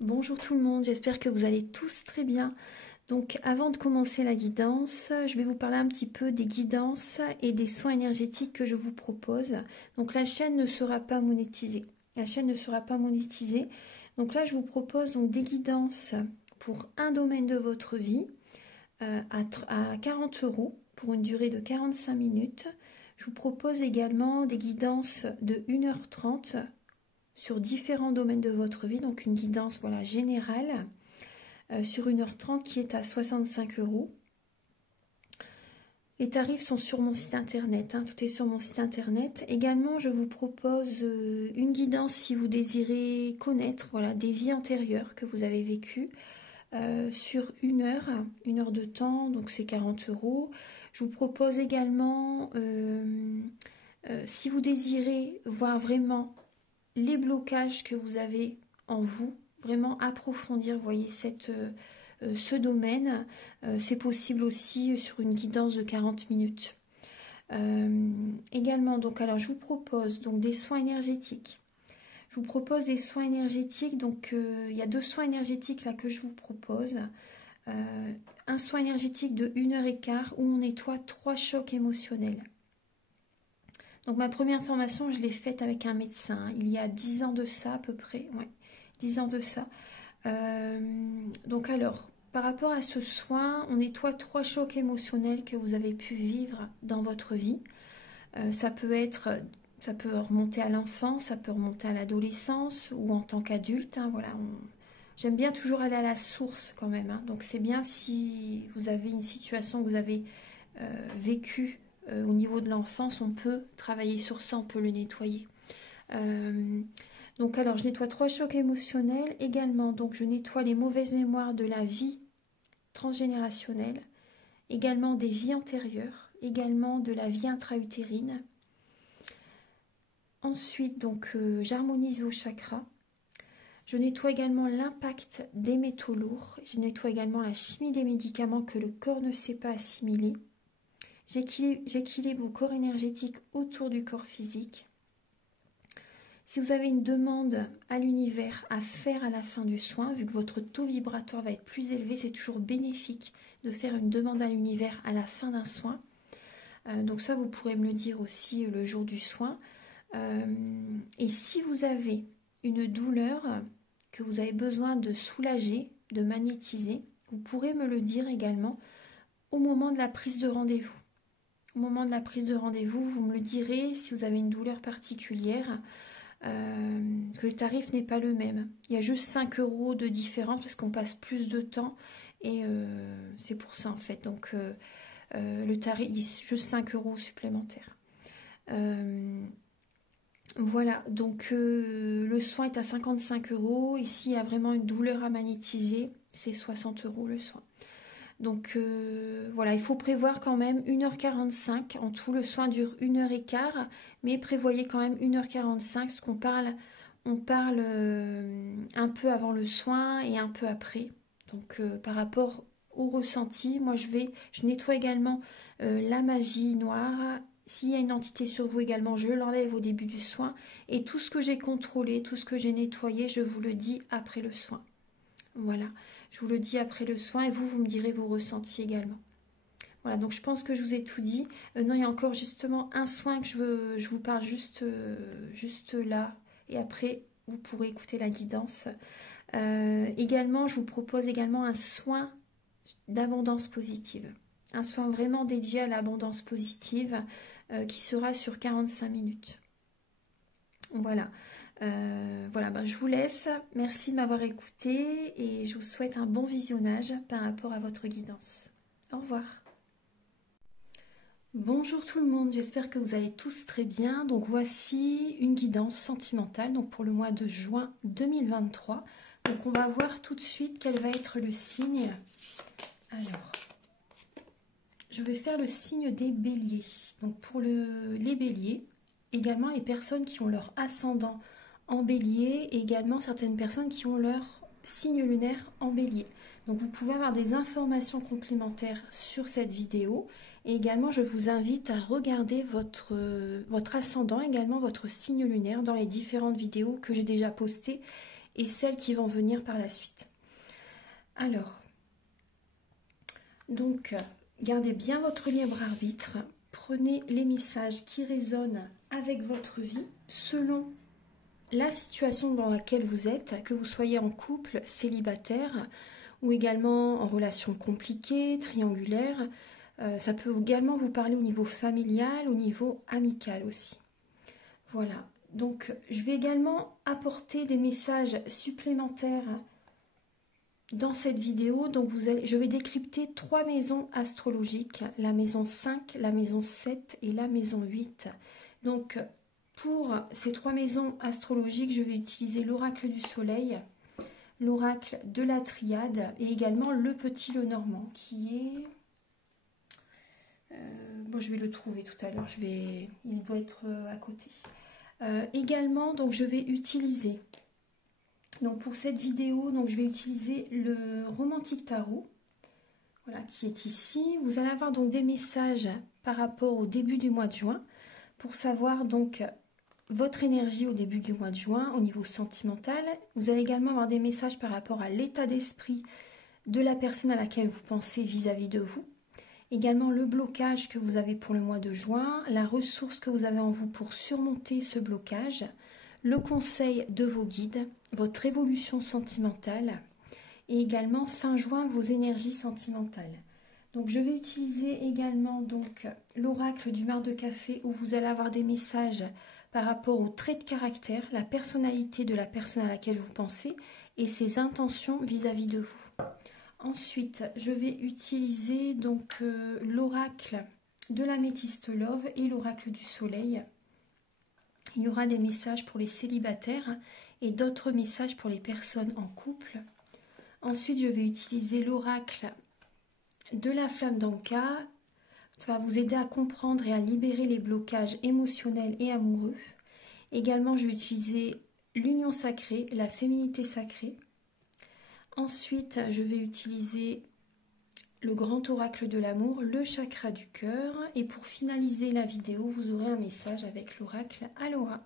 Bonjour tout le monde, j'espère que vous allez tous très bien. Donc avant de commencer la guidance, je vais vous parler un petit peu des guidances et des soins énergétiques que je vous propose. Donc la chaîne ne sera pas monétisée. La chaîne ne sera pas monétisée. Donc là je vous propose donc des guidances pour un domaine de votre vie à 40 € pour une durée de 45 minutes. Je vous propose également des guidances de 1h30 sur différents domaines de votre vie, donc une guidance voilà, générale sur 1h30 qui est à 65 €. Les tarifs sont sur mon site internet, tout est sur mon site internet. Également, je vous propose une guidance si vous désirez connaître voilà, des vies antérieures que vous avez vécues sur une heure de temps, donc c'est 40 €. Je vous propose également, si vous désirez voir vraiment les blocages que vous avez en vous, vraiment approfondir, voyez, ce domaine, c'est possible aussi sur une guidance de 40 minutes. Également, donc, alors je vous propose donc des soins énergétiques. Je vous propose des soins énergétiques, donc il y a 2 soins énergétiques là que je vous propose. Un soin énergétique de 1h15 où on nettoie 3 chocs émotionnels. Donc ma première formation, je l'ai faite avec un médecin, il y a 10 ans de ça à peu près, ouais, 10 ans de ça. Donc alors, par rapport à ce soin, on nettoie 3 chocs émotionnels que vous avez pu vivre dans votre vie. Ça peut remonter à l'enfance, ça peut remonter à l'adolescence ou en tant qu'adulte. Voilà, j'aime bien toujours aller à la source quand même. Donc c'est bien si vous avez une situation que vous avez vécue au niveau de l'enfance, on peut travailler sur ça, on peut le nettoyer. Donc alors je nettoie 3 chocs émotionnels également, donc je nettoie les mauvaises mémoires de la vie transgénérationnelle, également des vies antérieures, également de la vie intra-utérine. Ensuite donc j'harmonise vos chakras. Je nettoie également l'impact des métaux lourds, je nettoie également la chimie des médicaments que le corps ne sait pas assimiler. J'équilibre vos corps énergétiques autour du corps physique. Si vous avez une demande à l'univers à faire à la fin du soin, vu que votre taux vibratoire va être plus élevé, c'est toujours bénéfique de faire une demande à l'univers à la fin d'un soin. Donc ça, vous pourrez me le dire aussi le jour du soin. Et si vous avez une douleur que vous avez besoin de soulager, de magnétiser, vous pourrez me le dire également au moment de la prise de rendez-vous. Au moment de la prise de rendez-vous, vous me le direz si vous avez une douleur particulière. Que le tarif n'est pas le même. Il y a juste 5 € de différence parce qu'on passe plus de temps et c'est pour ça en fait. Donc le tarif, il y a juste 5 € supplémentaires. Voilà, donc le soin est à 55 €. Ici, il y a vraiment une douleur à magnétiser, c'est 60 € le soin. Donc voilà, il faut prévoir quand même 1h45. En tout, le soin dure 1h15, mais prévoyez quand même 1h45, parce qu'on parle, on parle un peu avant le soin et un peu après. Donc par rapport au ressenti, moi je nettoie également la magie noire. S'il y a une entité sur vous également, je l'enlève au début du soin. Et tout ce que j'ai contrôlé, tout ce que j'ai nettoyé, je vous le dis après le soin. Voilà, je vous le dis après le soin et vous me direz vos ressentis également. Voilà, donc je pense que je vous ai tout dit. Non, il y a encore justement un soin que je vous parle juste là. Et après, vous pourrez écouter la guidance. Également, je vous propose également un soin d'abondance positive. Un soin vraiment dédié à l'abondance positive qui sera sur 45 minutes. Voilà. Voilà, je vous laisse. Merci de m'avoir écouté et je vous souhaite un bon visionnage par rapport à votre guidance. Au revoir. Bonjour tout le monde, j'espère que vous allez tous très bien. Donc voici une guidance sentimentale donc pour le mois de juin 2023. Donc on va voir tout de suite quel va être le signe. Alors, je vais faire le signe des béliers. Donc pour les béliers, également les personnes qui ont leur ascendant en bélier et également certaines personnes qui ont leur signe lunaire en bélier. Donc vous pouvez avoir des informations complémentaires sur cette vidéo et également je vous invite à regarder votre ascendant, également votre signe lunaire dans les différentes vidéos que j'ai déjà postées et celles qui vont venir par la suite. Alors, donc, gardez bien votre libre arbitre. Prenez les messages qui résonnent avec votre vie selon la situation dans laquelle vous êtes, que vous soyez en couple, célibataire ou également en relation compliquée, triangulaire. Ça peut également vous parler au niveau familial, au niveau amical aussi. Voilà, donc je vais également apporter des messages supplémentaires dans cette vidéo. Donc je vais décrypter 3 maisons astrologiques, la maison 5, la maison 7 et la maison 8. Donc pour ces 3 maisons astrologiques, je vais utiliser l'oracle du soleil, l'oracle de la triade et également le petit Lenormand qui est... bon, je vais le trouver tout à l'heure, il doit être à côté. Également, donc je vais utiliser, donc pour cette vidéo, donc je vais utiliser le Romantique Tarot, voilà, qui est ici. Vous allez avoir donc des messages par rapport au début du mois de juin, pour savoir donc votre énergie au début du mois de juin au niveau sentimental. Vous allez également avoir des messages par rapport à l'état d'esprit de la personne à laquelle vous pensez vis-à-vis de vous. Également le blocage que vous avez pour le mois de juin, la ressource que vous avez en vous pour surmonter ce blocage, le conseil de vos guides, votre évolution sentimentale et également fin juin vos énergies sentimentales. Donc je vais utiliser également donc l'oracle du mar de café où vous allez avoir des messages par rapport aux traits de caractère, la personnalité de la personne à laquelle vous pensez et ses intentions vis-à-vis de vous. Ensuite, je vais utiliser donc l'oracle de l'améthyste love et l'oracle du soleil. Il y aura des messages pour les célibataires et d'autres messages pour les personnes en couple. Ensuite, je vais utiliser l'oracle de la flamme d'Anka. Ça va vous aider à comprendre et à libérer les blocages émotionnels et amoureux. Également, je vais utiliser l'union sacrée, la féminité sacrée. Ensuite, je vais utiliser le grand oracle de l'amour, le chakra du cœur. Et pour finaliser la vidéo, vous aurez un message avec l'oracle Alora.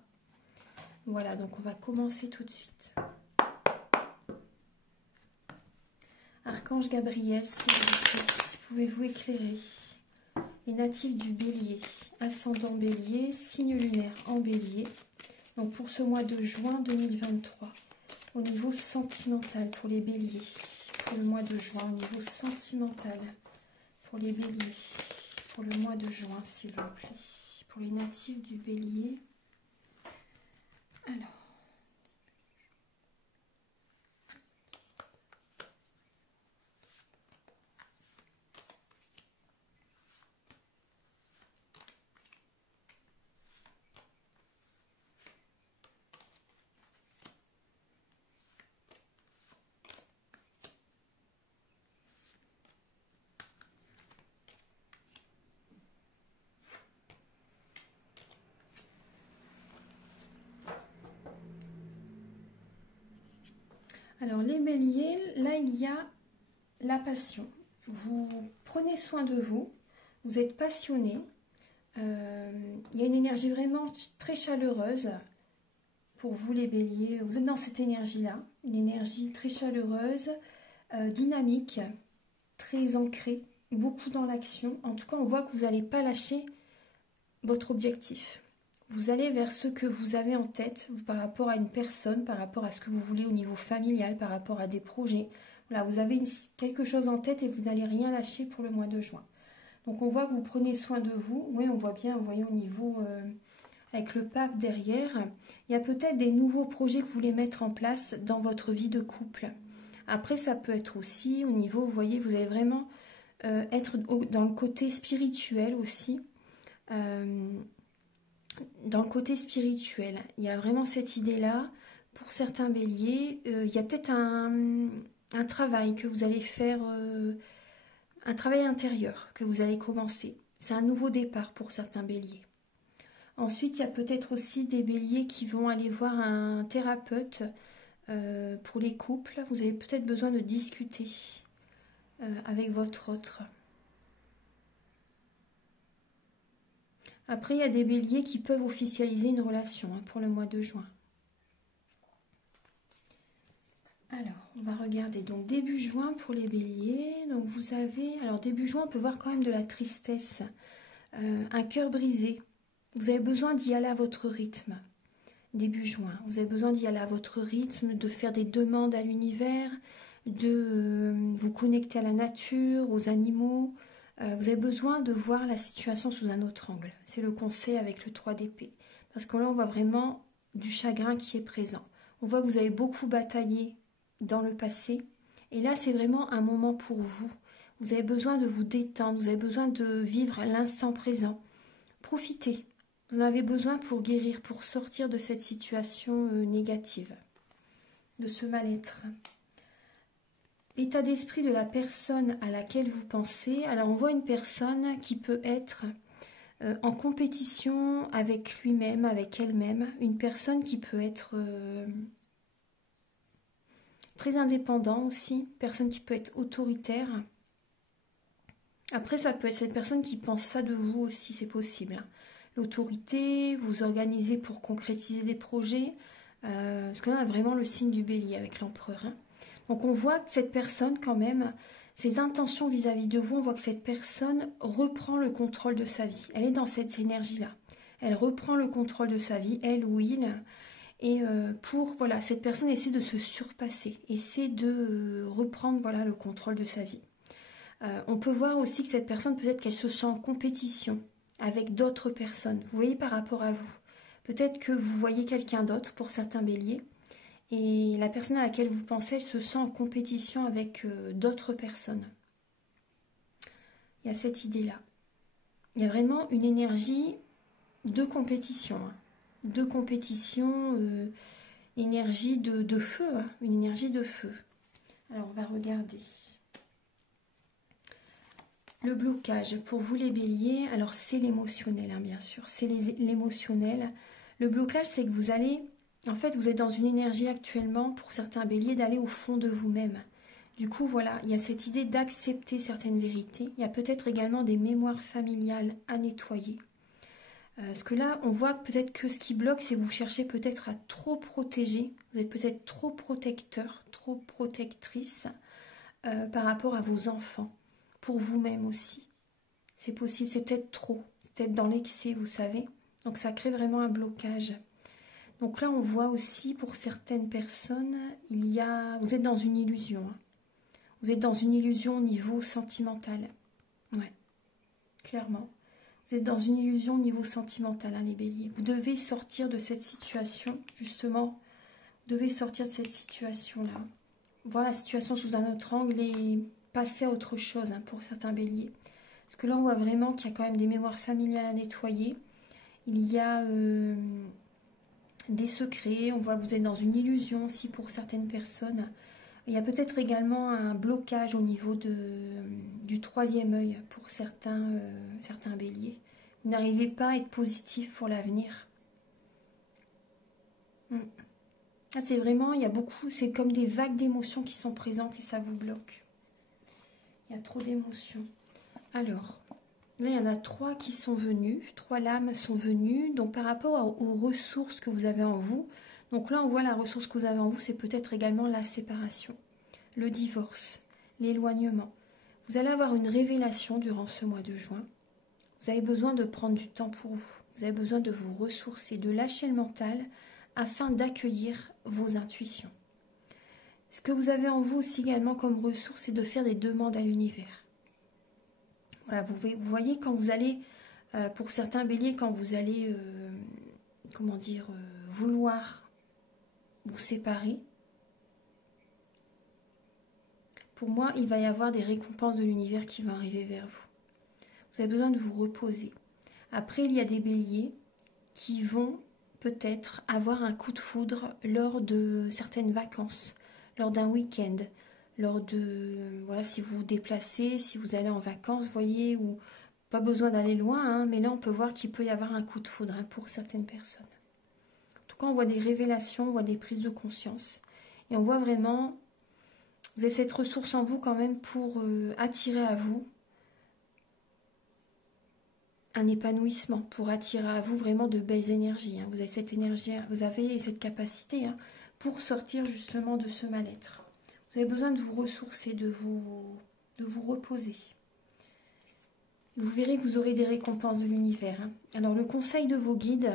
Voilà, donc on va commencer tout de suite. Archange Gabriel, s'il vous plaît, pouvez-vous éclairer les natifs du bélier, ascendant bélier, signe lunaire en bélier. Donc pour ce mois de juin 2023, au niveau sentimental pour les béliers, pour le mois de juin, au niveau sentimental pour les béliers, pour le mois de juin, s'il vous plaît, pour les natifs du bélier. Alors, les béliers, là il y a la passion. Vous prenez soin de vous, vous êtes passionné. Il y a une énergie vraiment très chaleureuse pour vous les béliers. Vous êtes dans cette énergie-là, une énergie très chaleureuse, dynamique, très ancrée, beaucoup dans l'action. En tout cas, on voit que vous n'allez pas lâcher votre objectif. Vous allez vers ce que vous avez en tête par rapport à une personne, par rapport à ce que vous voulez au niveau familial, par rapport à des projets. Voilà, vous avez quelque chose en tête et vous n'allez rien lâcher pour le mois de juin. Donc on voit que vous prenez soin de vous. Oui, on voit bien, vous voyez au niveau avec le pape derrière. Il y a peut-être des nouveaux projets que vous voulez mettre en place dans votre vie de couple. Après, ça peut être aussi au niveau, vous voyez, vous allez vraiment être dans le côté spirituel aussi. Dans le côté spirituel, il y a vraiment cette idée-là. Pour certains béliers, il y a peut-être un travail que vous allez faire, un travail intérieur que vous allez commencer. C'est un nouveau départ pour certains béliers. Ensuite, il y a peut-être aussi des béliers qui vont aller voir un thérapeute pour les couples. Vous avez peut-être besoin de discuter avec votre autre. Après, il y a des béliers qui peuvent officialiser une relation pour le mois de juin. Alors, on va regarder donc début juin pour les béliers. Donc vous avez, alors début juin, on peut voir quand même de la tristesse, un cœur brisé. Vous avez besoin d'y aller à votre rythme. Début juin, vous avez besoin d'y aller à votre rythme, de faire des demandes à l'univers, de vous connecter à la nature, aux animaux. Vous avez besoin de voir la situation sous un autre angle. C'est le conseil avec le 3 d'épée. Parce que là, on voit vraiment du chagrin qui est présent. On voit que vous avez beaucoup bataillé dans le passé. Et là, c'est vraiment un moment pour vous. Vous avez besoin de vous détendre, vous avez besoin de vivre l'instant présent. Profitez. Vous en avez besoin pour guérir, pour sortir de cette situation négative, de ce mal-être. L'état d'esprit de la personne à laquelle vous pensez. Alors, on voit une personne qui peut être en compétition avec lui-même, avec elle-même. Une personne qui peut être très indépendant aussi, personne qui peut être autoritaire. Après, ça peut être cette personne qui pense ça de vous aussi, c'est possible. L'autorité, vous organisez pour concrétiser des projets, parce que là, on a vraiment le signe du bélier avec l'empereur. Hein. Donc, on voit que cette personne, quand même, ses intentions vis-à-vis de vous, on voit que cette personne reprend le contrôle de sa vie. Elle est dans cette énergie-là. Elle reprend le contrôle de sa vie, elle ou il. Et voilà, cette personne essaie de se surpasser, essaie de reprendre voilà, le contrôle de sa vie. On peut voir aussi que cette personne, peut-être qu'elle se sent en compétition avec d'autres personnes. Vous voyez par rapport à vous. Peut-être que vous voyez quelqu'un d'autre pour certains béliers. Et la personne à laquelle vous pensez, elle se sent en compétition avec d'autres personnes. Il y a cette idée-là. Il y a vraiment une énergie de compétition. Hein. De compétition, énergie de feu. Hein. Une énergie de feu. Alors, on va regarder. Le blocage, pour vous les béliers, alors c'est l'émotionnel, hein, bien sûr, c'est l'émotionnel. Le blocage, c'est que vous allez, en fait, vous êtes dans une énergie actuellement, pour certains béliers, d'aller au fond de vous-même. Du coup, voilà, il y a cette idée d'accepter certaines vérités. Il y a peut-être également des mémoires familiales à nettoyer. Parce que là, on voit peut-être que ce qui bloque, c'est que vous cherchez peut-être à trop protéger. Vous êtes peut-être trop protecteur, trop protectrice par rapport à vos enfants. Pour vous-même aussi. C'est possible, c'est peut-être trop, c'est peut-être dans l'excès, vous savez. Donc ça crée vraiment un blocage. Donc là, on voit aussi pour certaines personnes, vous êtes dans une illusion. Hein. Vous êtes dans une illusion au niveau sentimental. Ouais, clairement. Vous êtes dans une illusion au niveau sentimental, hein, les béliers. Vous devez sortir de cette situation, justement. Vous devez sortir de cette situation-là. Voir la situation sous un autre angle et passer à autre chose hein, pour certains béliers. Parce que là, on voit vraiment qu'il y a quand même des mémoires familiales à nettoyer. Il y a des secrets. On voit que vous êtes dans une illusion aussi pour certaines personnes. Il y a peut-être également un blocage au niveau du troisième œil pour certains béliers. Vous n'arrivez pas à être positif pour l'avenir. Là, c'est vraiment, il y a beaucoup, c'est comme des vagues d'émotions qui sont présentes et ça vous bloque. Il y a trop d'émotions. Alors, là, il y en a 3 qui sont venus, 3 lames sont venues. Donc, par rapport aux ressources que vous avez en vous, donc là, on voit la ressource que vous avez en vous, c'est peut-être également la séparation, le divorce, l'éloignement. Vous allez avoir une révélation durant ce mois de juin. Vous avez besoin de prendre du temps pour vous. Vous avez besoin de vous ressourcer, de lâcher le mental afin d'accueillir vos intuitions. Ce que vous avez en vous aussi également comme ressource, c'est de faire des demandes à l'univers. Voilà, vous voyez quand vous allez, pour certains béliers, quand vous allez, vouloir vous séparer, pour moi, il va y avoir des récompenses de l'univers qui vont arriver vers vous. Vous avez besoin de vous reposer. Après, il y a des béliers qui vont peut-être avoir un coup de foudre lors de certaines vacances, lors d'un week-end, lors de, voilà, si vous vous déplacez, si vous allez en vacances, vous voyez, ou pas besoin d'aller loin, hein, mais là on peut voir qu'il peut y avoir un coup de foudre hein, pour certaines personnes. En tout cas, on voit des révélations, on voit des prises de conscience, et on voit vraiment, vous avez cette ressource en vous quand même pour attirer à vous un épanouissement, pour attirer à vous vraiment de belles énergies. Hein. Vous avez cette énergie, vous avez cette capacité hein, pour sortir justement de ce mal-être. Vous avez besoin de vous ressourcer, de vous reposer. Vous verrez que vous aurez des récompenses de l'univers. Alors le conseil de vos guides,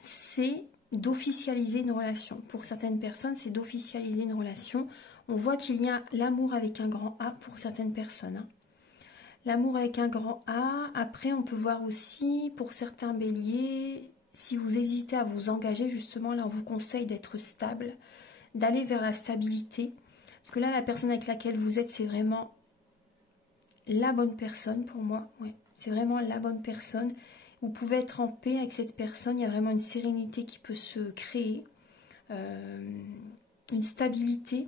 c'est d'officialiser une relation. Pour certaines personnes, c'est d'officialiser une relation. On voit qu'il y a l'amour avec un grand A pour certaines personnes. L'amour avec un grand A. Après, on peut voir aussi, pour certains béliers, si vous hésitez à vous engager, justement, là, on vous conseille d'être stable, d'aller vers la stabilité. Parce que là, la personne avec laquelle vous êtes, c'est vraiment la bonne personne pour moi. Ouais, c'est vraiment la bonne personne. Vous pouvez être en paix avec cette personne. Il y a vraiment une sérénité qui peut se créer. Une stabilité.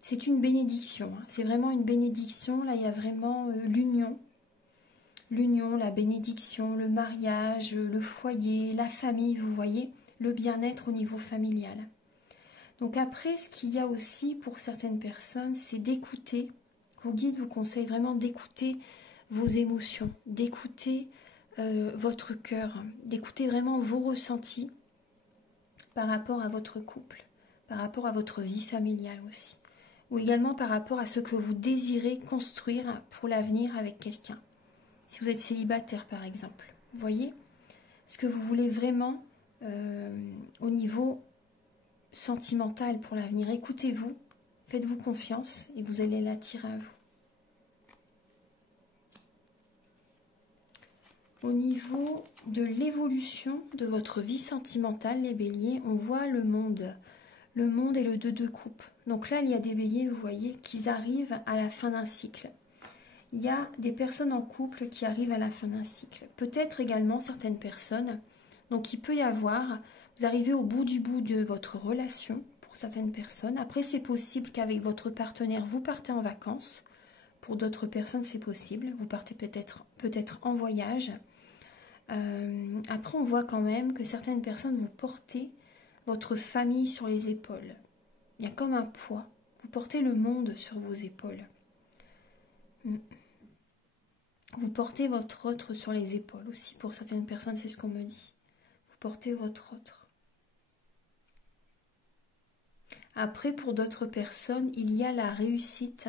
C'est une bénédiction. C'est vraiment une bénédiction. Là, il y a vraiment l'union. L'union, la bénédiction, le mariage, le foyer, la famille, vous voyez, le bien-être au niveau familial. Donc après, ce qu'il y a aussi pour certaines personnes, c'est d'écouter. Vos guides vous conseillent vraiment d'écouter vos émotions, d'écouter votre cœur, d'écouter vraiment vos ressentis par rapport à votre couple, par rapport à votre vie familiale aussi, ou également par rapport à ce que vous désirez construire pour l'avenir avec quelqu'un. Si vous êtes célibataire par exemple, vous voyez ce que vous voulez vraiment au niveau sentimental pour l'avenir. Écoutez-vous, faites-vous confiance et vous allez l'attirer à vous. Au niveau de l'évolution de votre vie sentimentale, les béliers, on voit le monde. Le monde et le 2 de coupe. Donc là, il y a des béliers, vous voyez, qui arrivent à la fin d'un cycle. Il y a des personnes en couple qui arrivent à la fin d'un cycle. Peut-être également certaines personnes. Donc il peut y avoir, vous arrivez au bout de votre relation pour certaines personnes. Après, c'est possible qu'avec votre partenaire, vous partez en vacances. Pour d'autres personnes, c'est possible. Vous partez peut-être en voyage. Après, on voit quand même que certaines personnes, vous portez votre famille sur les épaules. Il y a comme un poids. Vous portez le monde sur vos épaules. Vous portez votre autre sur les épaules aussi. Pour certaines personnes, c'est ce qu'on me dit. Vous portez votre autre. Après, pour d'autres personnes, il y a la réussite.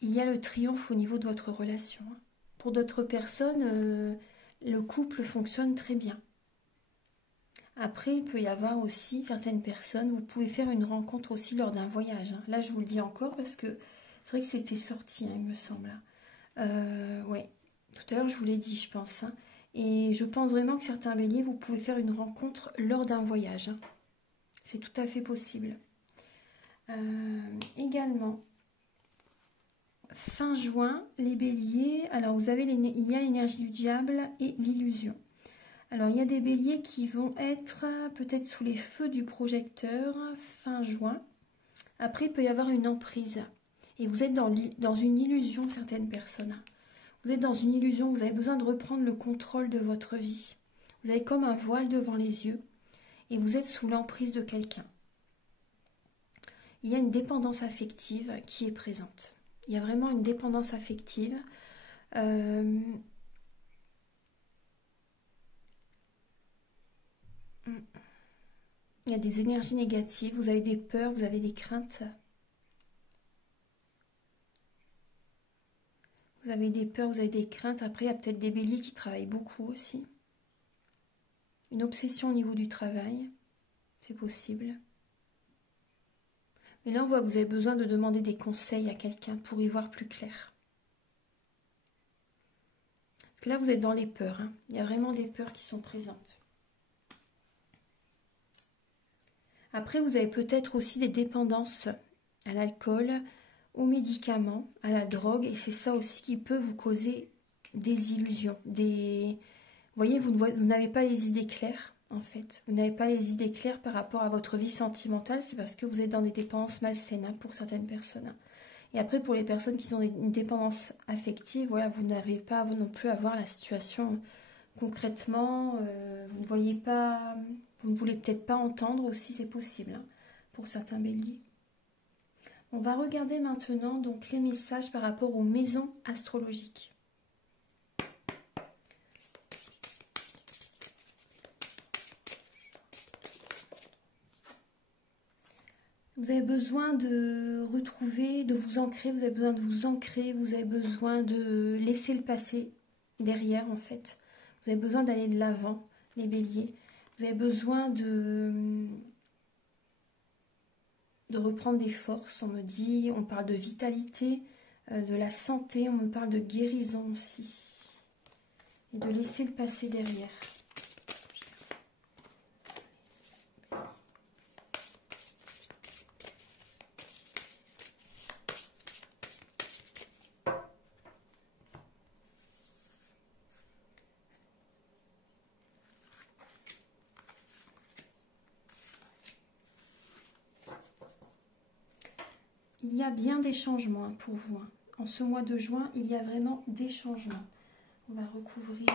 Il y a le triomphe au niveau de votre relation. Pour d'autres personnes, le couple fonctionne très bien. Après, il peut y avoir aussi certaines personnes, vous pouvez faire une rencontre aussi lors d'un voyage. Là, je vous le dis encore parce que c'est vrai que c'était sorti, il me semble. Ouais, tout à l'heure, je vous l'ai dit, je pense. Et je pense vraiment que certains béliers, vous pouvez faire une rencontre lors d'un voyage. C'est tout à fait possible. Également, fin juin, les béliers, alors vous avez il y a l'énergie du diable et l'illusion. Alors, il y a des béliers qui vont être peut-être sous les feux du projecteur fin juin. Après, il peut y avoir une emprise. Et vous êtes dans une illusion, certaines personnes. Vous êtes dans une illusion, vous avez besoin de reprendre le contrôle de votre vie. Vous avez comme un voile devant les yeux et vous êtes sous l'emprise de quelqu'un. Il y a une dépendance affective qui est présente. Il y a vraiment une dépendance affective. Il y a des énergies négatives, vous avez des peurs, vous avez des craintes. Vous avez des peurs, vous avez des craintes. Après, il y a peut-être des béliers qui travaillent beaucoup aussi. Une obsession au niveau du travail, c'est possible. Mais là, on voit que vous avez besoin de demander des conseils à quelqu'un pour y voir plus clair. Parce que là, vous êtes dans les peurs. Il y a vraiment des peurs qui sont présentes. Après, vous avez peut-être aussi des dépendances à l'alcool, aux médicaments, à la drogue. Et c'est ça aussi qui peut vous causer des illusions. Vous voyez, vous n'avez pas les idées claires, en fait. Vous n'avez pas les idées claires par rapport à votre vie sentimentale. C'est parce que vous êtes dans des dépendances malsaines pour certaines personnes. Et après, pour les personnes qui ont une dépendance affective, voilà, vous n'arrivez pas non plus à voir la situation concrètement. Vous ne voyez pas, vous ne voulez peut-être pas entendre aussi, c'est possible pour certains béliers. On va regarder maintenant donc les messages par rapport aux maisons astrologiques. Vous avez besoin de retrouver, de vous ancrer, vous avez besoin de vous ancrer, vous avez besoin de laisser le passé derrière en fait. Vous avez besoin d'aller de l'avant, les béliers. Vous avez besoin de reprendre des forces, on me dit, on parle de vitalité, de la santé, on me parle de guérison aussi. Et de laisser le passé derrière. Il y a bien des changements hein, pour vous. Hein. En ce mois de juin, il y a vraiment des changements. On va recouvrir.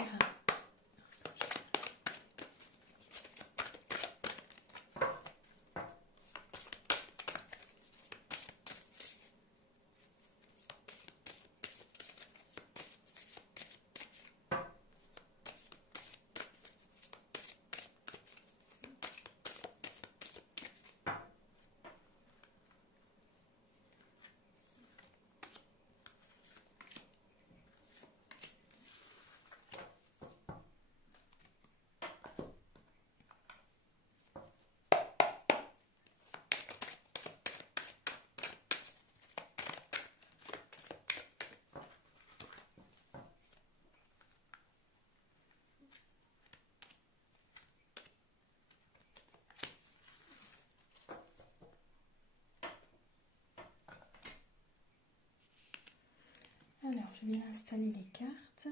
Alors, je vais installer les cartes.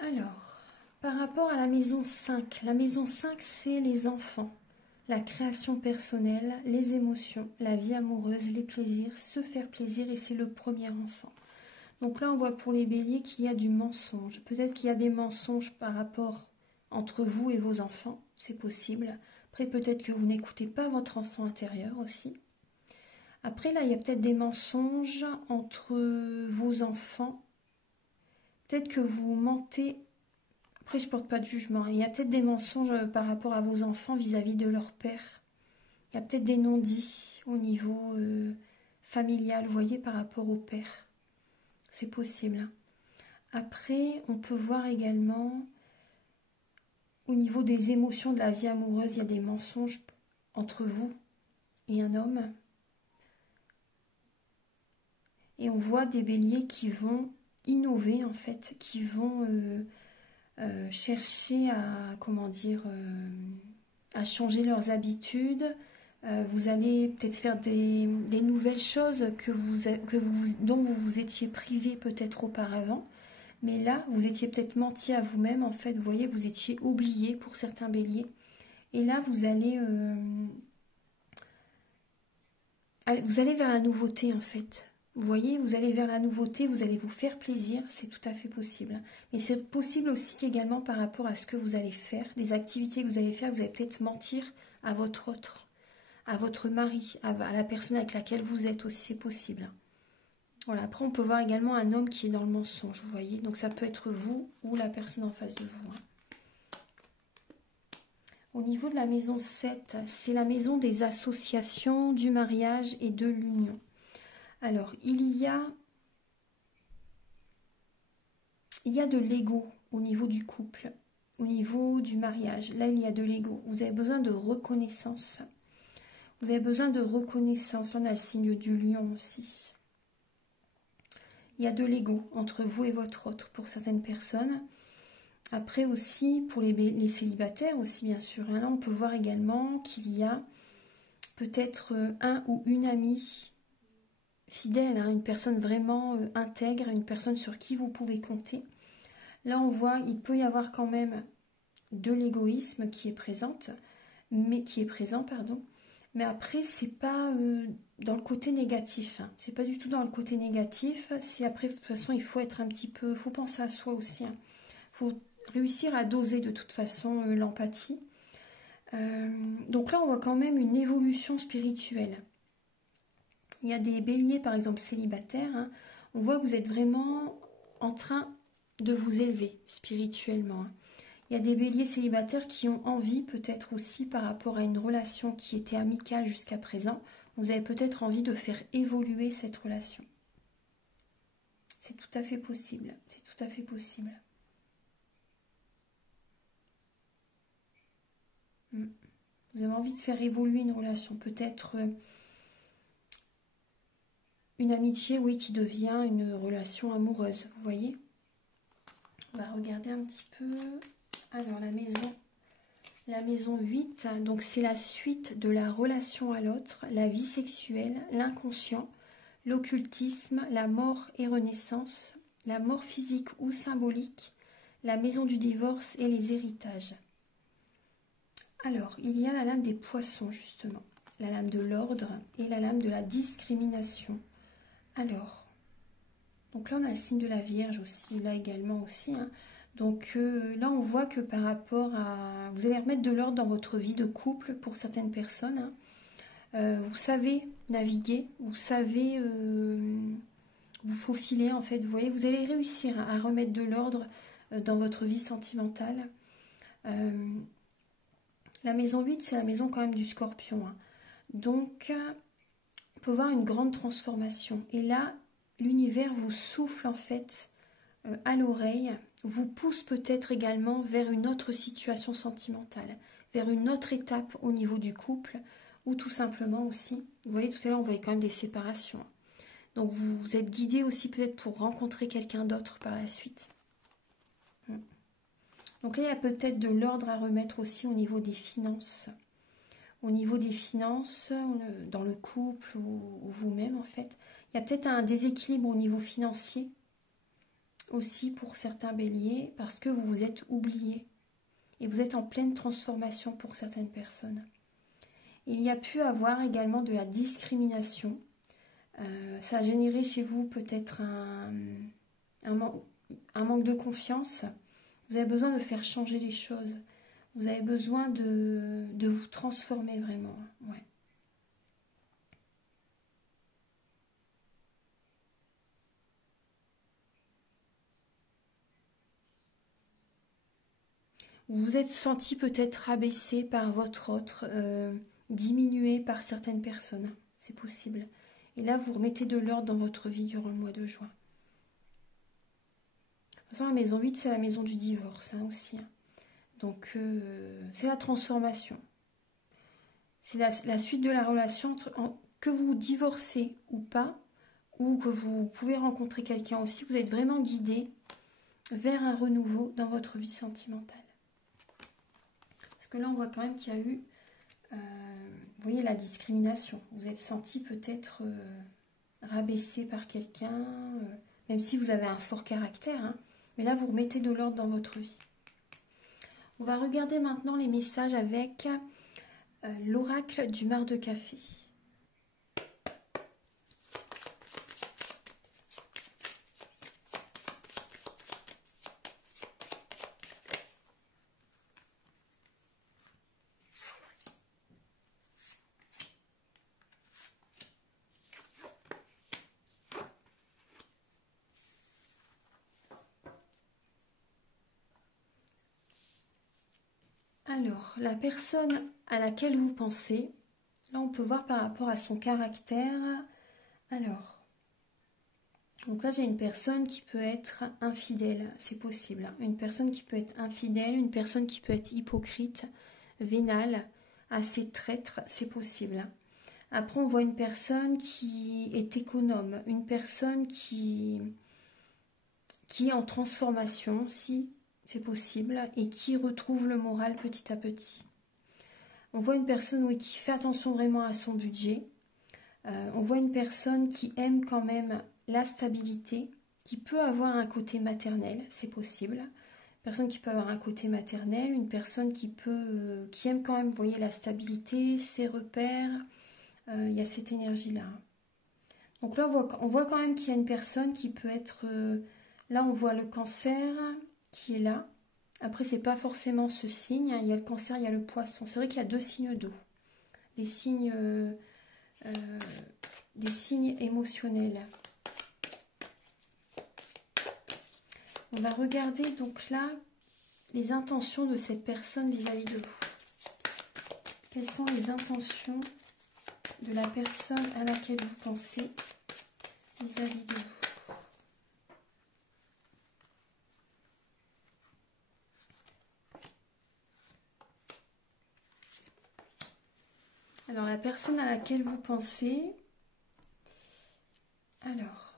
Alors, par rapport à la maison 5 c'est les enfants, la création personnelle, les émotions, la vie amoureuse, les plaisirs, se faire plaisir et c'est le premier enfant. Donc là, on voit pour les béliers qu'il y a du mensonge. Peut-être qu'il y a des mensonges par rapport entre vous et vos enfants, c'est possible. Après, peut-être que vous n'écoutez pas votre enfant intérieur aussi. Après, là, il y a peut-être des mensonges entre vos enfants. Peut-être que vous mentez. Après, je ne porte pas de jugement. Il y a peut-être des mensonges par rapport à vos enfants vis-à-vis de leur père. Il y a peut-être des non-dits au niveau familial, vous voyez, par rapport au père. C'est possible. Après, on peut voir également, au niveau des émotions de la vie amoureuse, il y a des mensonges entre vous et un homme. Et on voit des béliers qui vont innover, en fait, qui vont chercher à, comment dire, à changer leurs habitudes. Vous allez peut-être faire des nouvelles choses dont vous vous étiez privé peut-être auparavant. Mais là, vous étiez peut-être menti à vous-même, en fait, vous voyez, vous étiez oublié pour certains béliers. Et là, vous allez vers la nouveauté, en fait. Vous voyez, vous allez vers la nouveauté, vous allez vous faire plaisir, c'est tout à fait possible. Mais c'est possible aussi qu'également par rapport à ce que vous allez faire, des activités que vous allez faire, vous allez peut-être mentir à votre autre, à votre mari, à la personne avec laquelle vous êtes aussi, c'est possible. Voilà, après on peut voir également un homme qui est dans le mensonge, vous voyez. Donc ça peut être vous ou la personne en face de vous. Au niveau de la maison 7, c'est la maison des associations, du mariage et de l'union. Alors, il y a de l'ego au niveau du couple, au niveau du mariage. Là, il y a de l'ego. Vous avez besoin de reconnaissance. Vous avez besoin de reconnaissance. On a le signe du lion aussi. Il y a de l'ego entre vous et votre autre pour certaines personnes. Après aussi, pour les célibataires aussi, bien sûr. Là, on peut voir également qu'il y a peut-être un ou une amie fidèle, hein, une personne vraiment intègre, une personne sur qui vous pouvez compter. Là, on voit, il peut y avoir quand même de l'égoïsme qui est présent, pardon. Mais après, c'est pas dans le côté négatif. Hein. C'est pas du tout dans le côté négatif. C'est après, de toute façon, il faut être un petit peu, faut penser à soi aussi. Hein. Faut réussir à doser de toute façon l'empathie. Donc là, on voit quand même une évolution spirituelle. Il y a des béliers, par exemple, célibataires. Hein. On voit que vous êtes vraiment en train de vous élever spirituellement. Hein. Il y a des béliers célibataires qui ont envie, peut-être aussi par rapport à une relation qui était amicale jusqu'à présent, vous avez peut-être envie de faire évoluer cette relation. C'est tout à fait possible, c'est tout à fait possible. Vous avez envie de faire évoluer une relation, peut-être une amitié, oui, qui devient une relation amoureuse, vous voyez. On va regarder un petit peu. Alors, la maison 8, donc c'est la suite de la relation à l'autre, la vie sexuelle, l'inconscient, l'occultisme, la mort et renaissance, la mort physique ou symbolique, la maison du divorce et les héritages. Alors, il y a la lame des poissons, justement, la lame de l'ordre et la lame de la discrimination. Alors, donc là, on a le signe de la Vierge aussi, là également aussi. Hein. Donc là, on voit que par rapport à... Vous allez remettre de l'ordre dans votre vie de couple pour certaines personnes. Hein. Vous savez naviguer, vous savez vous faufiler, en fait. Vous voyez, vous allez réussir à remettre de l'ordre dans votre vie sentimentale. La maison 8, c'est la maison quand même du Scorpion. Hein. Donc, on peut voir une grande transformation. Et là, l'univers vous souffle en fait à l'oreille, vous pousse peut-être également vers une autre situation sentimentale, vers une autre étape au niveau du couple, ou tout simplement aussi, vous voyez tout à l'heure on voyait quand même des séparations. Donc vous êtes guidé aussi peut-être pour rencontrer quelqu'un d'autre par la suite. Donc là il y a peut-être de l'ordre à remettre aussi au niveau des finances. Au niveau des finances, dans le couple ou vous-même en fait, il y a peut-être un déséquilibre au niveau financier aussi pour certains béliers parce que vous vous êtes oubliés et vous êtes en pleine transformation pour certaines personnes. Il y a pu avoir également de la discrimination. Ça a généré chez vous peut-être un manque de confiance. Vous avez besoin de faire changer les choses. Vous avez besoin de vous transformer vraiment. Ouais. Vous vous êtes senti peut-être rabaissé par votre autre, diminué par certaines personnes. C'est possible. Et là, vous remettez de l'ordre dans votre vie durant le mois de juin. De toute façon, la maison 8, c'est la maison du divorce hein, aussi. Hein. Donc, c'est la transformation. C'est la suite de la relation, que vous divorcez ou pas, ou que vous pouvez rencontrer quelqu'un aussi, vous êtes vraiment guidé vers un renouveau dans votre vie sentimentale. Parce que là, on voit quand même qu'il y a eu, vous voyez, la discrimination. Vous êtes senti peut-être rabaissé par quelqu'un, même si vous avez un fort caractère. Hein, mais là, vous remettez de l'ordre dans votre vie. On va regarder maintenant les messages avec l'oracle du mar de café. Alors, la personne à laquelle vous pensez, là on peut voir par rapport à son caractère. Alors, donc là j'ai une personne qui peut être infidèle, c'est possible. Une personne qui peut être infidèle, une personne qui peut être hypocrite, vénale, assez traître, c'est possible. Après on voit une personne qui est économe, une personne qui est en transformation, si c'est possible, et qui retrouve le moral petit à petit. On voit une personne oui, qui fait attention vraiment à son budget. On voit une personne qui aime quand même la stabilité, qui peut avoir un côté maternel, c'est possible. Une personne qui peut avoir un côté maternel, une personne qui aime quand même, vous voyez, la stabilité, ses repères. Il y a cette énergie-là. Donc là, on voit quand même qu'il y a une personne qui peut être... là, on voit le cancer qui est là. Après, c'est pas forcément ce signe. Il y a le cancer, il y a le poisson. C'est vrai qu'il y a deux signes d'eau. Des signes émotionnels. On va regarder donc là les intentions de cette personne vis-à-vis de vous? Quelles sont les intentions de la personne à laquelle vous pensez vis-à-vis de vous? Alors, la personne à laquelle vous pensez, alors,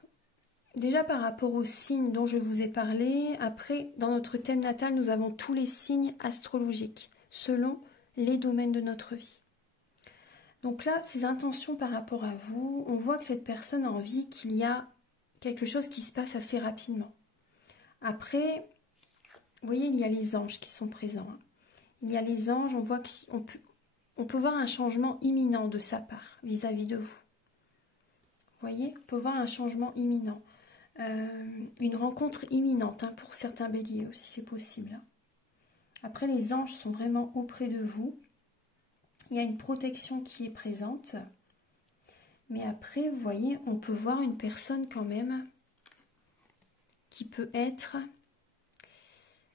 déjà par rapport aux signes dont je vous ai parlé, après, dans notre thème natal, nous avons tous les signes astrologiques, selon les domaines de notre vie. Donc là, ces intentions par rapport à vous, on voit que cette personne a envie qu'il y a quelque chose qui se passe assez rapidement. Après, vous voyez, il y a les anges qui sont présents. Il y a les anges, on voit qu'on peut voir un changement imminent de sa part vis-à-vis de vous. Vous voyez, on peut voir un changement imminent. Une rencontre imminente, hein, pour certains béliers aussi, c'est possible. Après, les anges sont vraiment auprès de vous. Il y a une protection qui est présente. Mais après, vous voyez, on peut voir une personne quand même qui peut être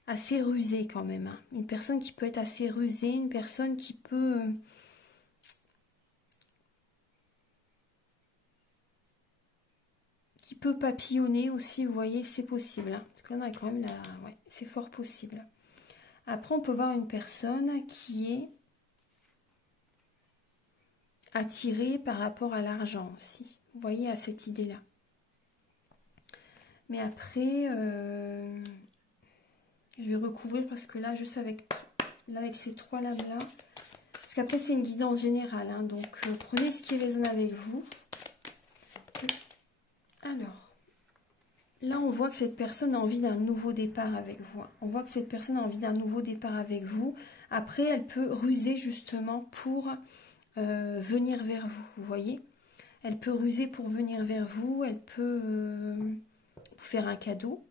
assez rusée quand même. Une personne qui peut être assez rusée, une personne qui peut papillonner aussi, vous voyez, c'est possible. Parce que là, on a quand même la... Ouais, c'est fort possible. Après, on peut voir une personne qui est attirée par rapport à l'argent aussi. Vous voyez, à cette idée-là. Mais après, je vais recouvrir parce que là, juste avec ces trois lames-là, parce qu'après, c'est une guidance générale. Hein, donc, prenez ce qui résonne avec vous. Alors, là, on voit que cette personne a envie d'un nouveau départ avec vous. On voit que cette personne a envie d'un nouveau départ avec vous. Après, elle peut ruser justement pour venir vers vous, vous voyez. Elle peut ruser pour venir vers vous. Elle peut vous faire un cadeau.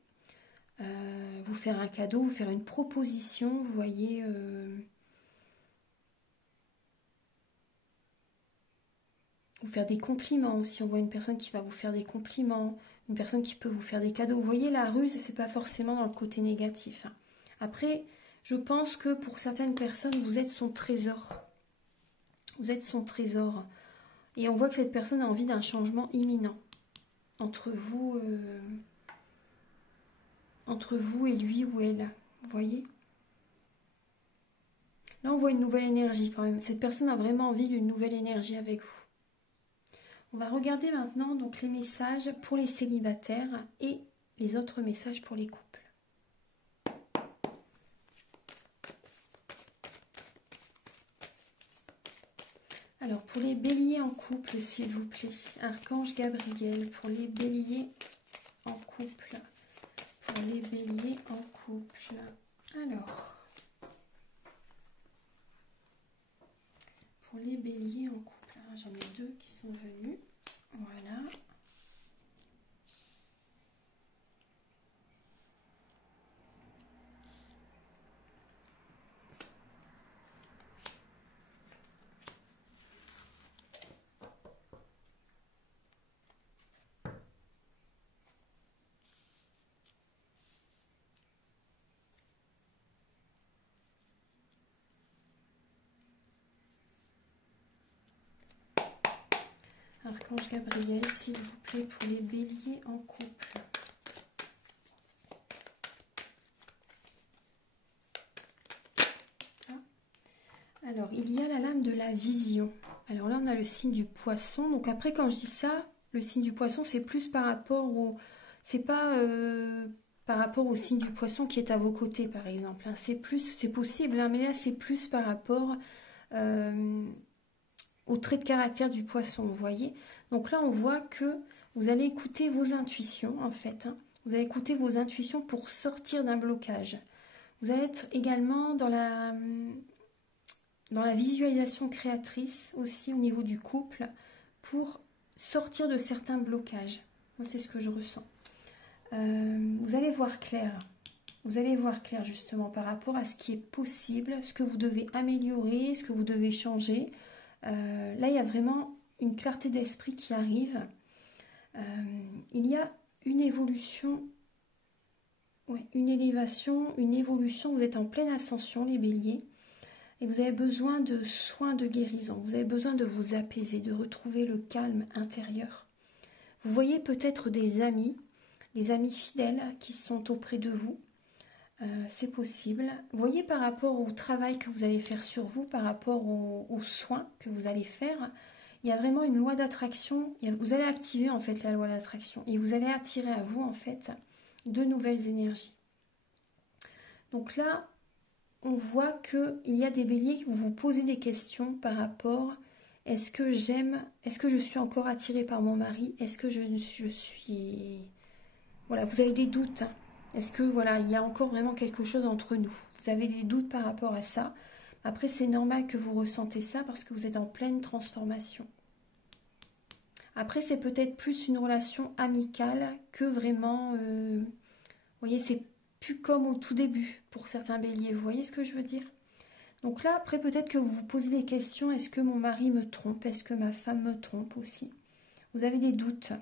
Vous faire une proposition, vous voyez. Vous faire des compliments aussi. On voit une personne qui va vous faire des compliments. Une personne qui peut vous faire des cadeaux. Vous voyez, la ruse, c'est pas forcément dans le côté négatif. Hein. Après, je pense que pour certaines personnes, vous êtes son trésor. Vous êtes son trésor. Et on voit que cette personne a envie d'un changement imminent entre vous et lui ou elle. Vous voyez? Là, on voit une nouvelle énergie quand même. Cette personne a vraiment envie d'une nouvelle énergie avec vous. On va regarder maintenant donc les messages pour les célibataires et les autres messages pour les couples. Alors, pour les béliers en couple, s'il vous plaît, Archange Gabriel, pour les béliers en couple. Pour les béliers en couple. Alors, pour les béliers en couple, j'en ai deux qui sont venus. Voilà. Archange Gabriel, s'il vous plaît, pour les béliers en couple. Ah. Alors, il y a la lame de la vision. Alors là, on a le signe du poisson. Donc après, quand je dis ça, le signe du poisson, c'est plus par rapport au... C'est pas par rapport au signe du poisson qui est à vos côtés, par exemple. Hein. C'est plus... C'est possible, hein, mais là, c'est plus par rapport... au trait de caractère du poisson, vous voyez. Donc là, on voit que vous allez écouter vos intuitions, en fait. Hein. Vous allez écouter vos intuitions pour sortir d'un blocage. Vous allez être également dans la visualisation créatrice, aussi au niveau du couple, pour sortir de certains blocages. Moi, c'est ce que je ressens. Vous allez voir clair. Vous allez voir clair, justement, par rapport à ce qui est possible, ce que vous devez améliorer, ce que vous devez changer. Là, il y a vraiment une clarté d'esprit qui arrive. Il y a une évolution ouais, une élévation, une évolution. Vous êtes en pleine ascension, les béliers. Et vous avez besoin de soins de guérison. Vous avez besoin de vous apaiser, de retrouver le calme intérieur. Vous voyez peut-être des amis fidèles qui sont auprès de vous. C'est possible. Vous voyez par rapport au travail que vous allez faire sur vous, par rapport aux soins que vous allez faire, il y a vraiment une loi d'attraction. Vous allez activer en fait la loi d'attraction et vous allez attirer à vous en fait de nouvelles énergies. Donc là, on voit qu'il y a des béliers où vous vous posez des questions par rapport est-ce que j'aime, est-ce que je suis encore attirée par mon mari, est-ce que je suis... Voilà, vous avez des doutes. Est-ce que voilà, il y a encore vraiment quelque chose entre nous? Vous avez des doutes par rapport à ça. Après, c'est normal que vous ressentez ça parce que vous êtes en pleine transformation. Après, c'est peut-être plus une relation amicale que vraiment... vous voyez, c'est plus comme au tout début pour certains béliers. Vous voyez ce que je veux dire? Donc là, après, peut-être que vous vous posez des questions. Est-ce que mon mari me trompe? Est-ce que ma femme me trompe aussi? Vous avez des doutes.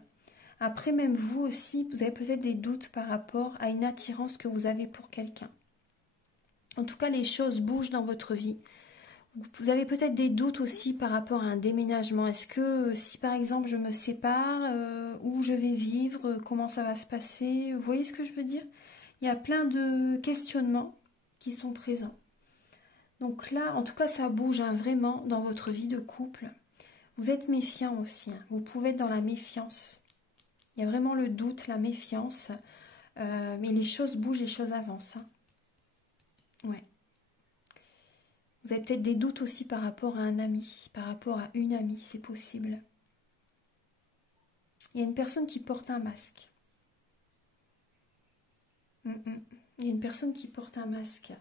Après, même vous aussi, vous avez peut-être des doutes par rapport à une attirance que vous avez pour quelqu'un. En tout cas, les choses bougent dans votre vie. Vous avez peut-être des doutes aussi par rapport à un déménagement. Est-ce que si par exemple je me sépare, où je vais vivre, comment ça va se passer? Vous voyez ce que je veux dire? Il y a plein de questionnements qui sont présents. Donc là, en tout cas, ça bouge vraiment dans votre vie de couple. Vous êtes méfiant aussi. Vous pouvez être dans la méfiance. Il y a vraiment le doute, la méfiance. Mais les choses bougent, les choses avancent. Ouais. Vous avez peut-être des doutes aussi par rapport à un ami, par rapport à une amie, c'est possible. Il y a une personne qui porte un masque. Il y a une personne qui porte un masque.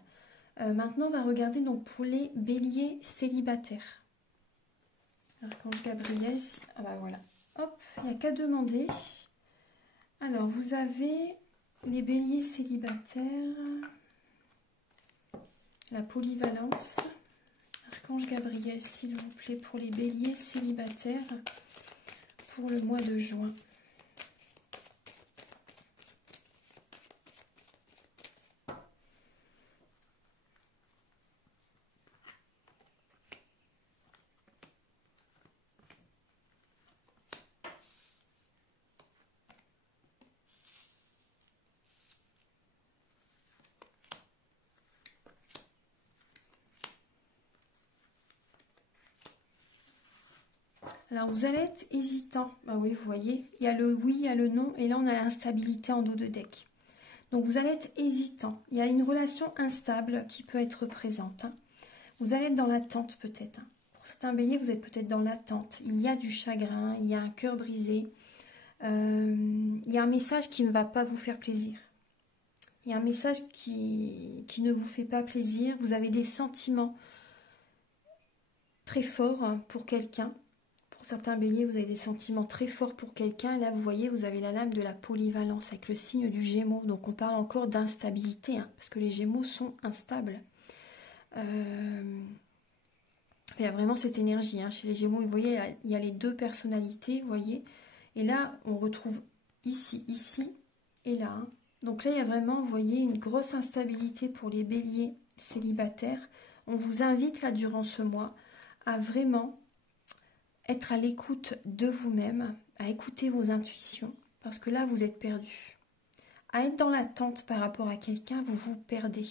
Maintenant, on va regarder donc pour les béliers célibataires. Archange Gabriel, ah bah voilà. Hop, il n'y a qu'à demander. Alors, vous avez les béliers célibataires, la polyvalence. Archange Gabriel, s'il vous plaît, pour les béliers célibataires pour le mois de juin. Alors vous allez être hésitant. Ah oui, vous voyez, il y a le oui, il y a le non, et là on a l'instabilité en dos de deck. Donc vous allez être hésitant. Il y a une relation instable qui peut être présente. Vous allez être dans l'attente peut-être. Pour certains béliers, vous êtes peut-être dans l'attente. Il y a du chagrin, il y a un cœur brisé. Il y a un message qui ne va pas vous faire plaisir. Il y a un message qui ne vous fait pas plaisir. Vous avez des sentiments très forts pour quelqu'un. Pour certains béliers, vous avez des sentiments très forts pour quelqu'un. Là, vous voyez, vous avez la lame de la polyvalence avec le signe du Gémeaux. Donc, on parle encore d'instabilité, parce que les Gémeaux sont instables. Il y a vraiment cette énergie chez les Gémeaux. Vous voyez, il y a les deux personnalités, vous voyez. Et là, on retrouve ici et là. Donc là, il y a vraiment, vous voyez, une grosse instabilité pour les béliers célibataires. On vous invite là, durant ce mois, à vraiment être à l'écoute de vous-même, à écouter vos intuitions, parce que là, vous êtes perdu. À être dans l'attente par rapport à quelqu'un, vous vous perdez.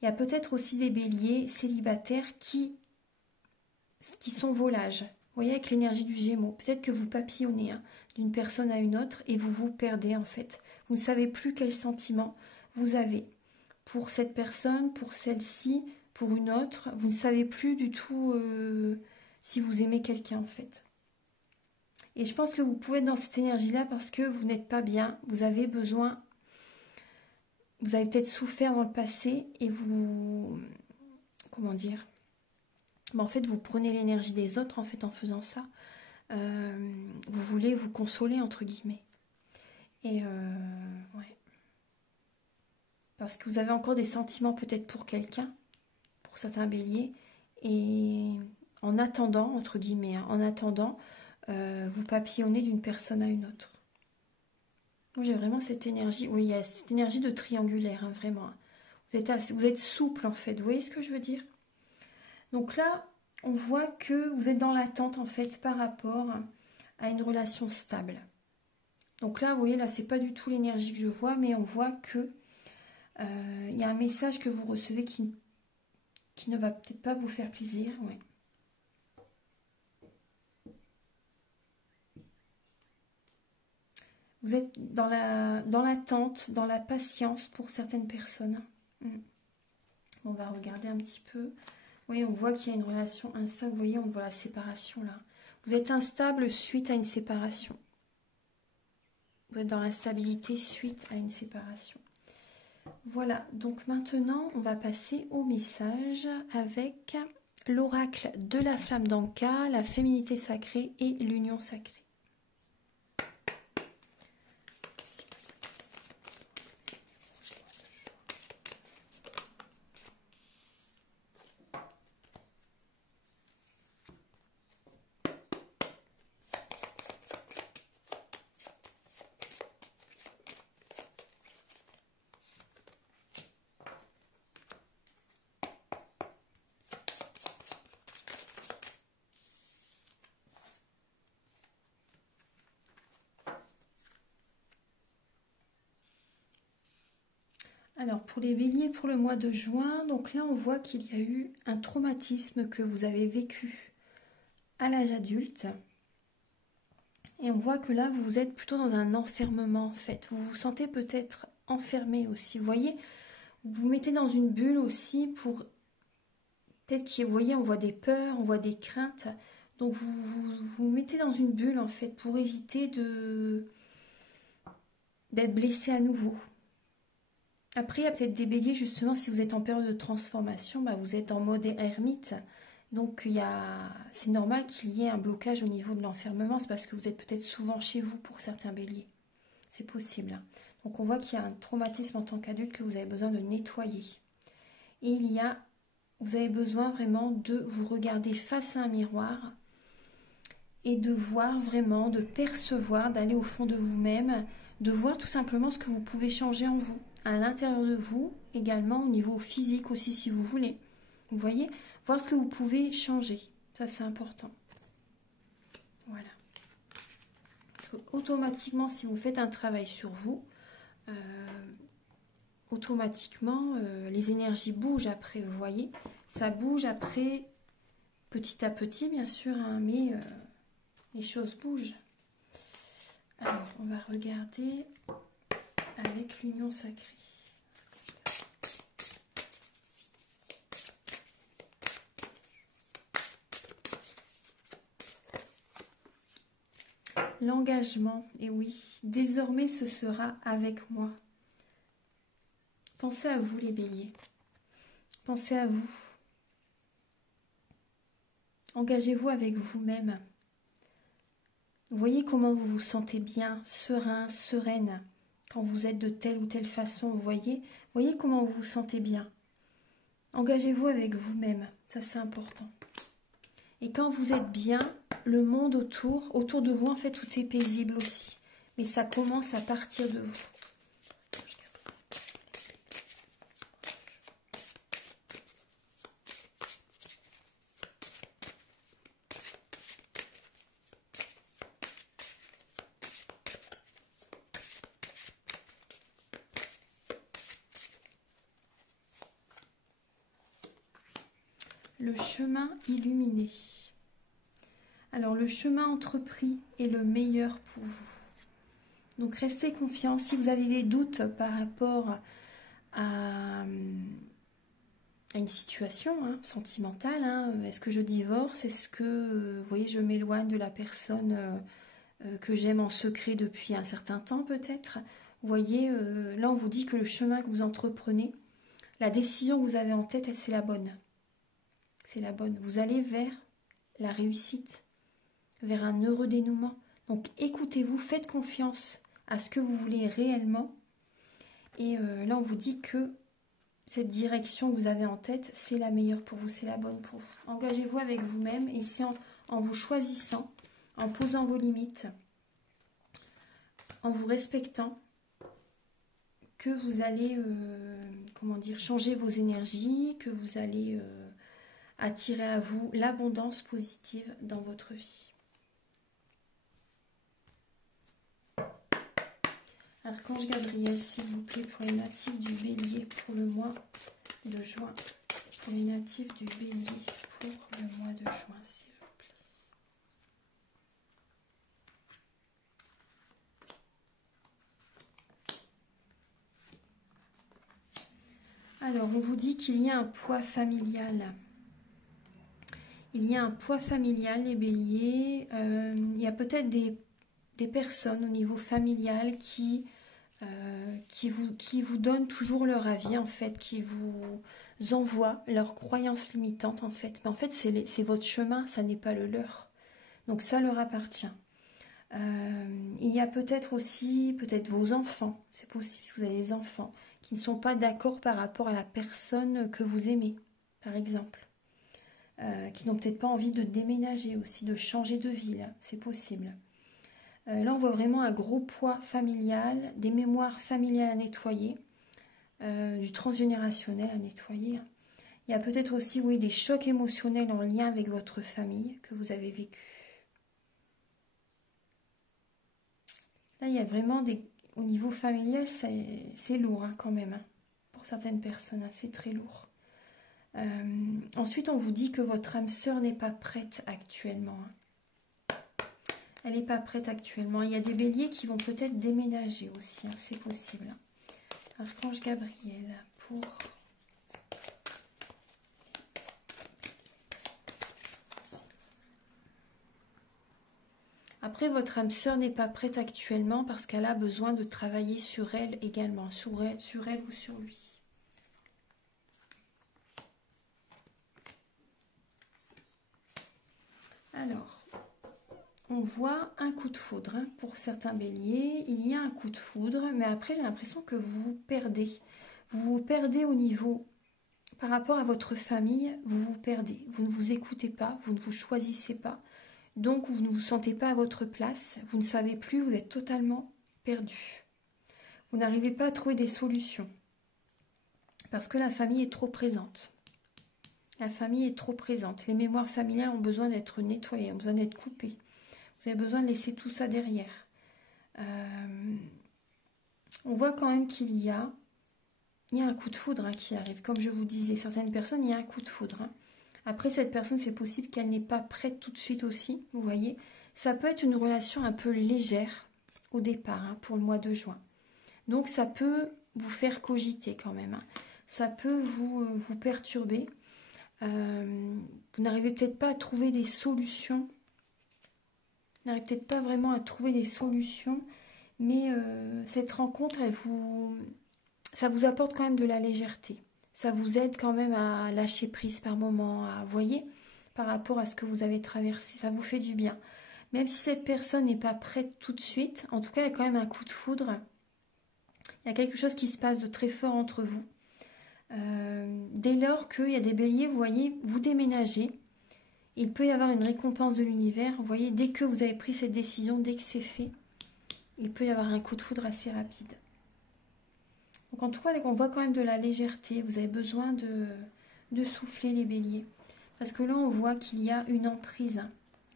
Il y a peut-être aussi des béliers célibataires qui sont volages. Vous voyez, avec l'énergie du Gémeaux. Peut-être que vous papillonnez d'une personne à une autre et vous vous perdez en fait. Vous ne savez plus quel sentiment vous avez pour cette personne, pour celle-ci, pour une autre. Vous ne savez plus du tout si vous aimez quelqu'un en fait. Et je pense que vous pouvez être dans cette énergie-là parce que vous n'êtes pas bien. Vous avez besoin... Vous avez peut-être souffert dans le passé et vous... Comment dire ? En fait, vous prenez l'énergie des autres en fait en faisant ça. Vous voulez vous consoler entre guillemets. Et ouais. Parce que vous avez encore des sentiments peut-être pour quelqu'un, pour certains béliers. Et en attendant, entre guillemets, en attendant, vous papillonnez d'une personne à une autre. Moi, j'ai vraiment cette énergie. Oui, il y a cette énergie de triangulaire, hein, vraiment. Vous êtes souple, en fait. Vous voyez ce que je veux dire? Donc là, on voit que vous êtes dans l'attente, en fait, par rapport à une relation stable. Donc là, vous voyez, là, c'est pas du tout l'énergie que je vois, mais on voit que il y a un message que vous recevez qui ne va peut-être pas vous faire plaisir. Ouais. Vous êtes dans l'attente, dans la patience pour certaines personnes. On va regarder un petit peu. Oui, on voit qu'il y a une relation instable. Vous voyez, on voit la séparation là. Vous êtes instable suite à une séparation. Vous êtes dans l'instabilité suite à une séparation. Voilà, donc maintenant, on va passer au message avec l'oracle de la flamme d'Anka, la féminité sacrée et l'union sacrée. Alors pour les béliers, pour le mois de juin, donc là on voit qu'il y a eu un traumatisme que vous avez vécu à l'âge adulte. Et on voit que là vous êtes plutôt dans un enfermement en fait. Vous vous sentez peut-être enfermé aussi. Vous voyez, vous vous mettez dans une bulle aussi pour... Peut-être que vous voyez, on voit des peurs, on voit des craintes. Donc vous mettez dans une bulle en fait pour éviter d'être blessé à nouveau. Après, il y a peut-être des béliers, justement, si vous êtes en période de transformation, bah, vous êtes en mode ermite. Donc, c'est normal qu'il y ait un blocage au niveau de l'enfermement. C'est parce que vous êtes peut-être souvent chez vous pour certains béliers. C'est possible. Donc, on voit qu'il y a un traumatisme en tant qu'adulte que vous avez besoin de nettoyer. Et vous avez besoin vraiment de vous regarder face à un miroir et de voir vraiment, de percevoir, d'aller au fond de vous-même, de voir tout simplement ce que vous pouvez changer en vous, à l'intérieur de vous, également au niveau physique aussi si vous voulez. Vous voyez, voir ce que vous pouvez changer, ça c'est important. Voilà. Parce que automatiquement, si vous faites un travail sur vous, automatiquement, les énergies bougent après, vous voyez. Ça bouge après, petit à petit bien sûr, hein, mais les choses bougent. Alors, on va regarder avec l'union sacrée. L'engagement, et oui, désormais ce sera avec moi. Pensez à vous les béliers. Pensez à vous. Engagez-vous avec vous-même. Voyez comment vous vous sentez bien, serein, sereine, quand vous êtes de telle ou telle façon, voyez comment vous vous sentez bien. Engagez-vous avec vous-même, ça c'est important. Et quand vous êtes bien, le monde autour de vous, en fait, tout est paisible aussi. Mais ça commence à partir de vous. Le chemin illuminé. Alors, le chemin entrepris est le meilleur pour vous. Donc, restez confiants. Si vous avez des doutes par rapport à une situation sentimentale, est-ce que je divorce? Est-ce que, vous voyez, je m'éloigne de la personne que j'aime en secret depuis un certain temps peut-être? Vous voyez, là, on vous dit que le chemin que vous entreprenez, la décision que vous avez en tête, c'est la bonne. C'est la bonne. Vous allez vers la réussite, vers un heureux dénouement. Donc écoutez-vous, faites confiance à ce que vous voulez réellement. Et là, on vous dit que cette direction que vous avez en tête, c'est la meilleure pour vous, c'est la bonne pour vous. Engagez-vous avec vous-même et c'est en vous choisissant, en posant vos limites, en vous respectant que vous allez, comment dire, changer vos énergies, que vous allez attirer à vous l'abondance positive dans votre vie. Archange Gabriel, s'il vous plaît, pour les natifs du Bélier, pour le mois de juin. Pour les natifs du Bélier, pour le mois de juin, s'il vous plaît. Alors, on vous dit qu'il y a un poids familial. Il y a un poids familial, les béliers. Il y a peut-être des personnes au niveau familial qui vous donnent toujours leur avis, en fait, qui vous envoient leurs croyances limitantes, en fait. Mais en fait, c'est votre chemin, ça n'est pas le leur. Donc, ça leur appartient. Il y a peut-être aussi, vos enfants, c'est possible, parce que vous avez des enfants, qui ne sont pas d'accord par rapport à la personne que vous aimez, par exemple. Qui n'ont peut-être pas envie de déménager aussi, de changer de ville, c'est possible. Là, on voit vraiment un gros poids familial, des mémoires familiales à nettoyer, du transgénérationnel à nettoyer. Il y a peut-être aussi, oui, des chocs émotionnels en lien avec votre famille que vous avez vécu. Là, il y a vraiment au niveau familial, c'est lourd hein, quand même. Hein. Pour certaines personnes, hein, c'est très lourd. Ensuite, on vous dit que votre âme sœur n'est pas prête actuellement. Hein. Elle n'est pas prête actuellement. Il y a des béliers qui vont peut-être déménager aussi, hein, c'est possible. Hein. Archange Gabriel, pour... Après, votre âme sœur n'est pas prête actuellement parce qu'elle a besoin de travailler sur elle également, sur elle ou sur lui. Alors, on voit un coup de foudre hein, pour certains béliers. Il y a un coup de foudre, mais après j'ai l'impression que vous vous perdez. Vous vous perdez au niveau, par rapport à votre famille, vous vous perdez. Vous ne vous écoutez pas, vous ne vous choisissez pas. Donc vous ne vous sentez pas à votre place, vous ne savez plus, vous êtes totalement perdu. Vous n'arrivez pas à trouver des solutions. Parce que la famille est trop présente. La famille est trop présente. Les mémoires familiales ont besoin d'être nettoyées, ont besoin d'être coupées. Vous avez besoin de laisser tout ça derrière. On voit quand même qu'il y a un coup de foudre hein, qui arrive. Comme je vous disais, certaines personnes, il y a un coup de foudre. Hein. Après, cette personne, c'est possible qu'elle n'est pas prête tout de suite aussi. Vous voyez, ça peut être une relation un peu légère au départ hein, pour le mois de juin. Donc, ça peut vous faire cogiter quand même. Hein. Ça peut vous perturber. Vous n'arrivez peut-être pas à trouver des solutions. Vous n'arrivez peut-être pas vraiment à trouver des solutions. Mais cette rencontre, ça vous apporte quand même de la légèreté. Ça vous aide quand même à lâcher prise par moment, à voyez, par rapport à ce que vous avez traversé. Ça vous fait du bien. Même si cette personne n'est pas prête tout de suite, en tout cas, il y a quand même un coup de foudre. Il y a quelque chose qui se passe de très fort entre vous. Dès lors qu'il y a des béliers, vous voyez, vous déménagez, il peut y avoir une récompense de l'univers. Vous voyez, dès que vous avez pris cette décision, dès que c'est fait, il peut y avoir un coup de foudre assez rapide. Donc en tout cas, on voit quand même de la légèreté. Vous avez besoin de souffler les béliers. Parce que là, on voit qu'il y a une emprise.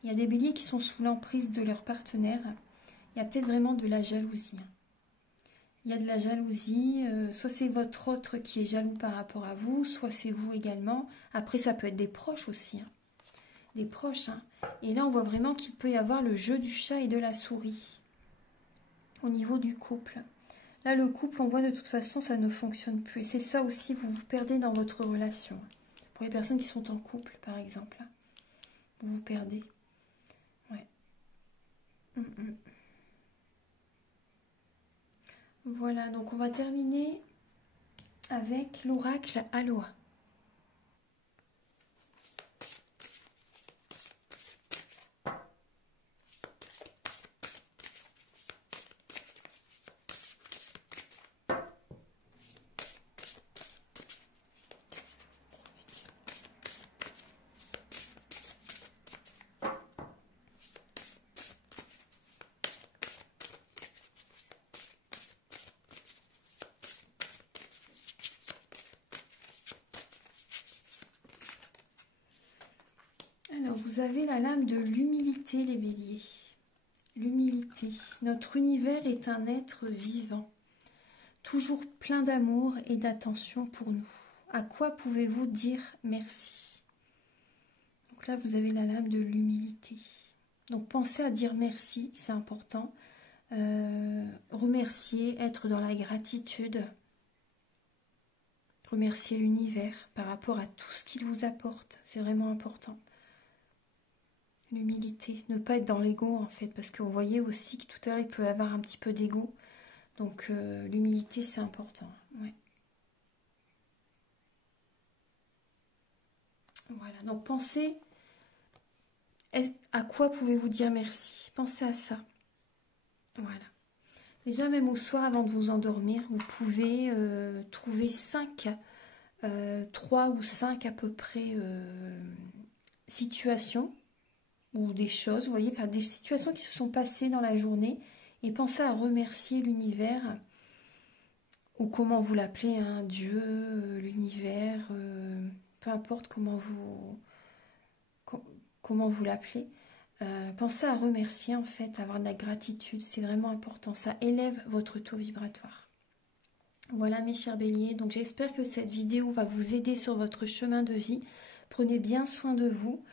Il y a des béliers qui sont sous l'emprise de leur partenaire. Il y a peut-être vraiment de la jalousie. Il y a de la jalousie. Soit c'est votre autre qui est jaloux par rapport à vous, soit c'est vous également. Après, ça peut être des proches aussi. Hein. Des proches. Hein. Et là, on voit vraiment qu'il peut y avoir le jeu du chat et de la souris. Au niveau du couple. Là, le couple, on voit de toute façon, ça ne fonctionne plus. Et c'est ça aussi, vous vous perdez dans votre relation. Pour les personnes qui sont en couple, par exemple. Vous vous perdez. Ouais. Voilà, donc on va terminer avec l'oracle Aloha. vous avez la lame de l'humilité, les béliers. L'humilité. Notre univers est un être vivant, toujours plein d'amour et d'attention pour nous. À quoi pouvez-vous dire merci? Donc là, vous avez la lame de l'humilité. Donc pensez à dire merci, c'est important. Remercier, être dans la gratitude. Remercier l'univers par rapport à tout ce qu'il vous apporte. C'est vraiment important. L'humilité, ne pas être dans l'ego en fait, parce que vous voyez aussi que tout à l'heure il peut y avoir un petit peu d'ego. Donc l'humilité c'est important. Ouais. Voilà, donc pensez à quoi pouvez-vous dire merci. Pensez à ça. Voilà. Déjà même au soir avant de vous endormir, vous pouvez trouver 3 ou 5 à peu près situations ou des choses, vous voyez, enfin des situations qui se sont passées dans la journée et pensez à remercier l'univers ou comment vous l'appelez, hein, Dieu, l'univers, peu importe comment vous l'appelez. Pensez à remercier en fait, à avoir de la gratitude, c'est vraiment important, ça élève votre taux vibratoire. Voilà mes chers béliers, donc j'espère que cette vidéo va vous aider sur votre chemin de vie. Prenez bien soin de vous.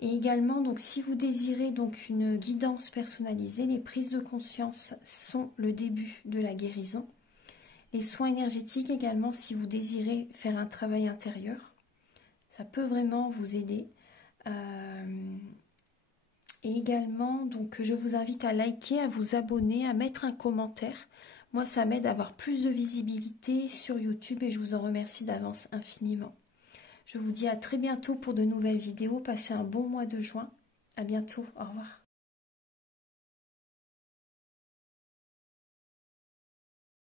Et également, donc, si vous désirez donc une guidance personnalisée, les prises de conscience sont le début de la guérison. Les soins énergétiques également, si vous désirez faire un travail intérieur, ça peut vraiment vous aider. Et également, donc, je vous invite à liker, à vous abonner, à mettre un commentaire. Moi, ça m'aide à avoir plus de visibilité sur YouTube et je vous en remercie d'avance infiniment. Je vous dis à très bientôt pour de nouvelles vidéos. Passez un bon mois de juin. À bientôt. Au revoir.